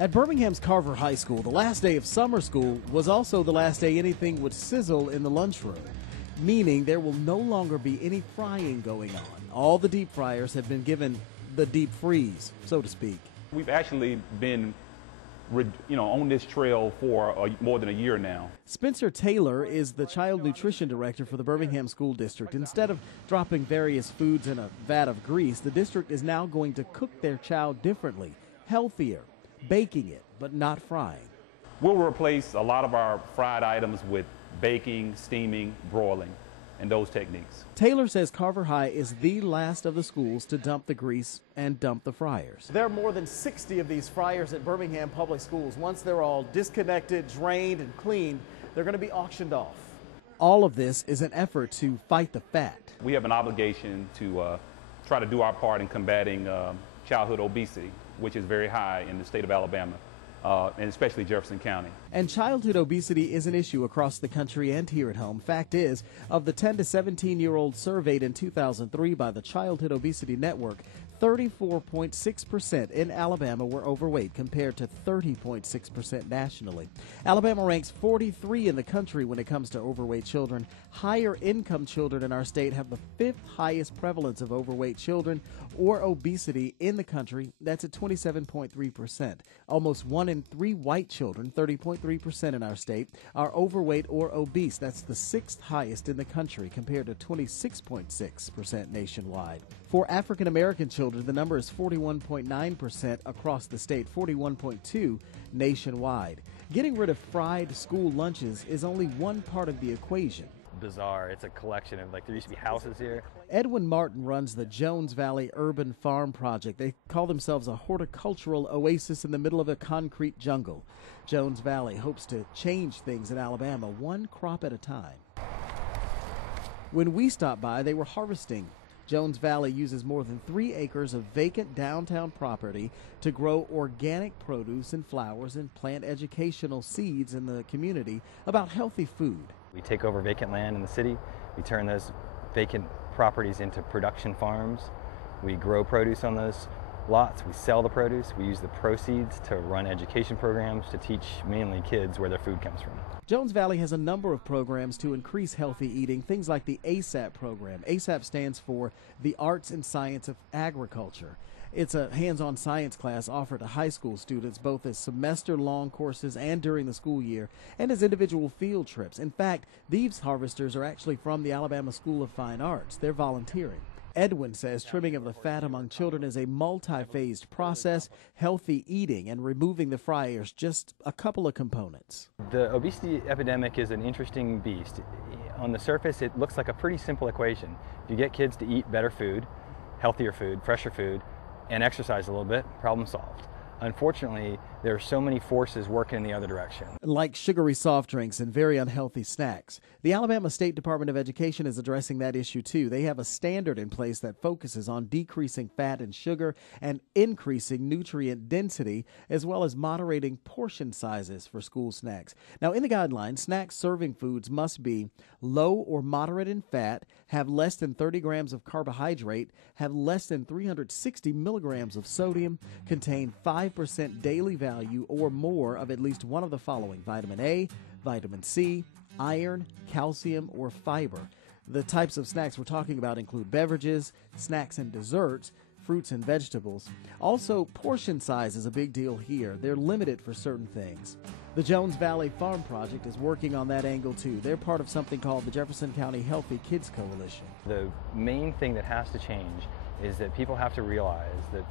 At Birmingham's Carver High School, the last day of summer school was also the last day anything would sizzle in the lunchroom, meaning there will no longer be any frying going on. All the deep fryers have been given the deep freeze, so to speak. We've actually been on this trail for more than a year now. Spencer Taylor is the child nutrition director for the Birmingham School District. Instead of dropping various foods in a vat of grease, the district is now going to cook their chow differently, healthier, baking it, but not frying. We'll replace a lot of our fried items with baking, steaming, broiling, and those techniques. Taylor says Carver High is the last of the schools to dump the grease and dump the fryers. There are more than 60 of these fryers at Birmingham Public Schools. Once they're all disconnected, drained, and cleaned, they're going to be auctioned off. All of this is an effort to fight the fat. We have an obligation to try to do our part in combating childhood obesity, which is very high in the state of Alabama. And especially Jefferson County. And childhood obesity is an issue across the country and here at home. Fact is, of the 10 to 17-year-olds surveyed in 2003 by the Childhood Obesity Network, 34.6% in Alabama were overweight compared to 30.6% nationally. Alabama ranks 43 in the country when it comes to overweight children. Higher income children in our state have the 5th highest prevalence of overweight children or obesity in the country. That's at 27.3%. Almost 1 in 3 white children, 30.3% in our state, are overweight or obese. That's the 6th highest in the country compared to 26.6% nationwide. For African American children, the number is 41.9% across the state, 41.2% nationwide. Getting rid of fried school lunches is only one part of the equation. Bizarre. It's a collection of, there used to be houses here. Edwin Martin runs the Jones Valley Urban Farm Project. They call themselves a horticultural oasis in the middle of a concrete jungle. Jones Valley hopes to change things in Alabama one crop at a time. When we stopped by, they were harvesting. Jones Valley uses more than 3 acres of vacant downtown property to grow organic produce and flowers and plant educational seeds in the community about healthy food. We take over vacant land in the city. We turn those vacant properties into production farms. We grow produce on those lots. We sell the produce. We use the proceeds to run education programs to teach mainly kids where their food comes from. Jones Valley has a number of programs to increase healthy eating, things like the ASAP program. ASAP stands for the Arts and Science of Agriculture. It's a hands-on science class offered to high school students both as semester-long courses and during the school year, and as individual field trips. In fact, these harvesters are actually from the Alabama School of Fine Arts. They're volunteering. Edwin says trimming of the fat among children is a multi-phased process. Healthy eating and removing the fryers just a couple of components. The obesity epidemic is an interesting beast. On the surface, it looks like a pretty simple equation. If you get kids to eat better food, healthier food, fresher food, and exercise a little bit, problem solved. Unfortunately, there are so many forces working in the other direction. Like sugary soft drinks and very unhealthy snacks. The Alabama State Department of Education is addressing that issue too. They have a standard in place that focuses on decreasing fat and sugar and increasing nutrient density, as well as moderating portion sizes for school snacks. Now, in the guidelines, snack serving foods must be low or moderate in fat, have less than 30 grams of carbohydrate, have less than 360 milligrams of sodium, contain 5% daily value or more of at least one of the following: vitamin A, vitamin C, iron, calcium, or fiber. The types of snacks we're talking about include beverages, snacks and desserts, fruits and vegetables. Also, portion size is a big deal here. They're limited for certain things. The Jones Valley Farm Project is working on that angle too. They're part of something called the Jefferson County Healthy Kids Coalition. The main thing that has to change is that people have to realize, that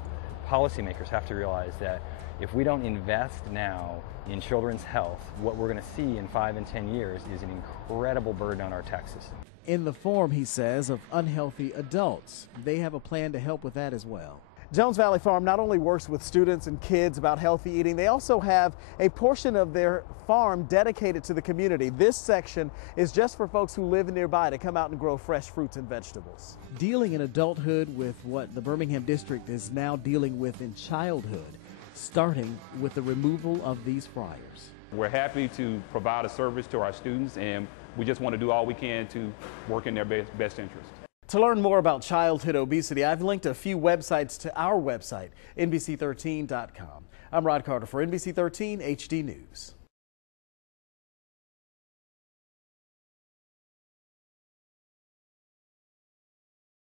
policymakers have to realize that if we don't invest now in children's health, what we're going to see in 5 and 10 years is an incredible burden on our tax system. In the form, he says, of unhealthy adults. They have a plan to help with that as well. Jones Valley Farm not only works with students and kids about healthy eating, they also have a portion of their farm dedicated to the community. This section is just for folks who live nearby to come out and grow fresh fruits and vegetables. Dealing in adulthood with what the Birmingham District is now dealing with in childhood, starting with the removal of these fryers. We're happy to provide a service to our students, and we just want to do all we can to work in their best interest. To learn more about childhood obesity, I've linked a few websites to our website, NBC13.com. I'm Rod Carter for NBC 13 HD News.